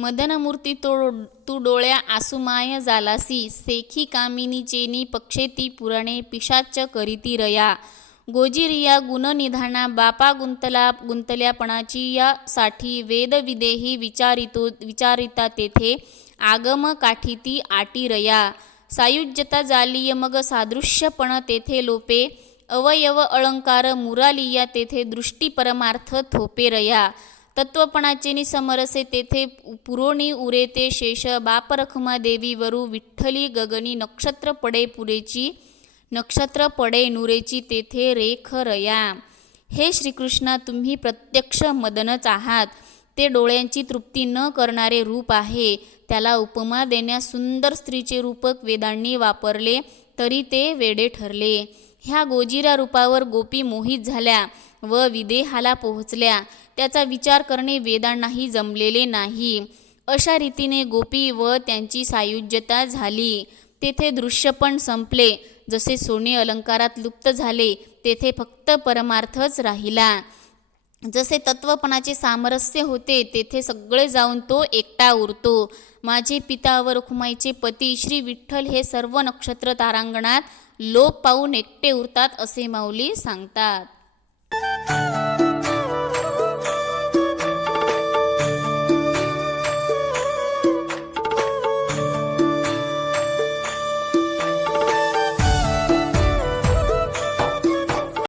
मदनमूर्ती तो तू डोळ्या आसुमाय जालासी सेखी कामिनी चेनी पक्षेती पुराणे पिशाच करीती रया. गोजिरिया गुणनिधाना बापा गुंतला गुंतल्यापणाची या साठी वेदविदेही विचारितो विचारिता तेथे. आगम काठीती आटी रया. सायुज्यता जालीय मग सादृश्यपण तेथे लोपे. अवयव अलंकार मुरालिया तेथे दृष्टी परमार्थ थोपे रया. तत्वपणाचे नि समरसे तेथे पुरोणी उरेते शेष बापरखमा देवी वरू विठ्ठली गगनी नक्षत्र पडे पुरेची नक्षत्र पडे नुरेची तेथे रेख रया. हे श्रीकृष्णा तुम्ही प्रत्यक्ष मदनच आहात. ते डोळ्यांची तृप्ती न करणारे रूप आहे. त्याला उपमा देण्यास सुंदर स्त्रीचे रूपक वेदांनी वापरले तरी ते वेडे ठरले. ह्या गोजिरा रूपावर गोपी मोहित झाल्या व विदेहाला पोहोचल्या. त्याचा विचार करणे वेदांनाही जमलेले नाही. अशा रीतीने गोपी व त्यांची सायुज्यता झाली. तेथे दृश्य पण संपले. जसे सोने अलंकारात लुप्त झाले तेथे फक्त परमार्थच राहिला. जसे तत्वपणाचे सामरस्य होते तेथे सगळे जाऊन तो एकटा उरतो. माझे पिता व रखुमाईचे पती श्री विठ्ठल हे सर्व नक्षत्र तारांगणात लोप पाहून एकटे उरतात असे माऊली सांगतात.